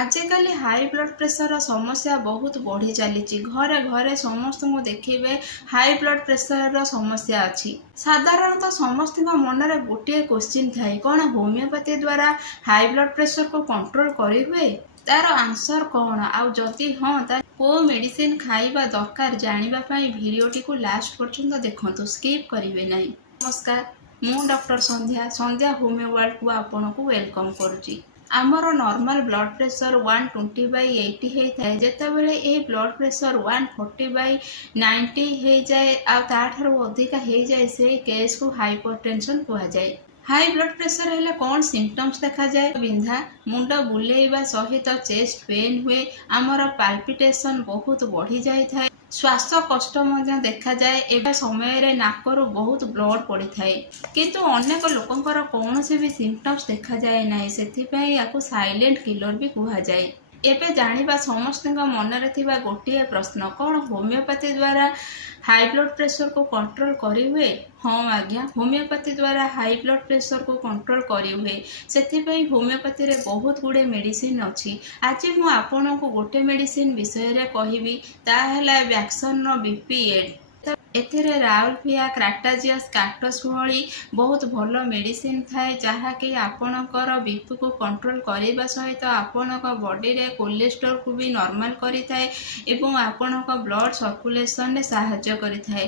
आजिकल high blood pressure समस्या बहुत बढ़ी चली। घरे घरे समस्त को देखिए हाई ब्लड प्रेशर समस्या अच्छी। साधारणतः समस्त मन में गोटे क्वेश्चन थाए, कौन होमियोपैथी द्वारा हाई ब्लड प्रेशर को कंट्रोल करी हुए? तार आंसर कौन आउ जदि हाँ को मेडिसिन खाइबा दरकार जानिबा पई वीडियोटी को लास्ट पर्यंत देखंतु, स्किप करिवे नहीं। नमस्कार, मु डॉक्टर संध्या संध्या होमियो वर्ल्ड को आपन को वेलकम करुची। आमर नॉर्मल ब्लड प्रेशर 120/80 होता है, जितेबाला ये ब्लड प्रेशर 140/90 हो जाए आठार अधिका हो जाए से केस को हाइपरटेंशन कह जाए। हाई ब्लड प्रेशर हेले कौन सिम्पटम्स देखा जाए? बिंधा, मुंड बुलेइबा सहित चेस्ट पेन हुए, आमर पाल्पिटेशन बहुत बढ़ी जाए, श्वास कष्ट देखा जाए। एवं समय नाकरू बहुत ब्लड पड़ी थाए, किंतु अनेक लोकंकर कौन से भी सिम्पटम्स देखा जाए ना, से साइलेंट किलर भी कह जाए। एबे जानिबा समस्त मन में गोटे प्रश्न, कौन होमियोपैथी द्वारा हाई ब्लड प्रेशर को कंट्रोल करी हुए? हाँ आज्ञा, होमियोपैथी द्वारा हाई ब्लड प्रेशर को कंट्रोल करी हुए। से होमियोपैथी रे बहुत गुड़े मेडिसिन अच्छी। आज मु आपन को गोटे मेडिसिन विषय रे कहिबी, ता हैला वैक्सन BP8। एथिरे राउलफिया, क्राटाजियस, काक्टस भली बहुत भल मेडिसिन थाए, जहाँकि आपणकर बीपी को कंट्रोल करने सहित आपणक बॉडी रे कोलेस्ट्रॉल को भी नॉर्मल करि थाए एवं आपणक ब्लड सर्कुलेशन रे सहायता करि थाए।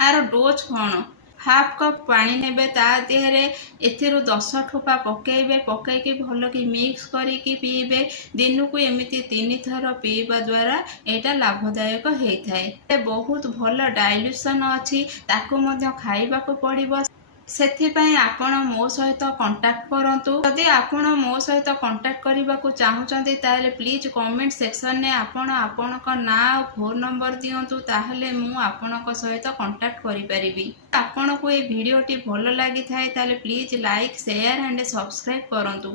आर डोज कौन? हाफ कप पानी नेबे, ता देहरे एथिरु 10 ठोपा पकेइबे, पकईकी भल कि मिक्स करिकी पीबे। दिन को एमिति 3 थर पीवा द्वारा एटा लाभदायक होता है। बहुत भल डाइल्यूशन अच्छी, ताको मध्य खाइबाको पड़िबो। सेथिपाई आपण मो सहित कांटेक्ट करंतु। यदि आपण मो सहित कांटेक्ट करने को चाहूचंती ताले प्लीज कमेंट सेक्शन ने आपण आपणक ना और फोन नंबर दियंतु, ताहले मु आपणक सहित कांटेक्ट करि परिबी। आपण को ये वीडियोटी भल लागि थाए ताले please like, share and subscribe करंतु।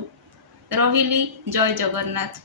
रहिली, जय जगन्नाथ।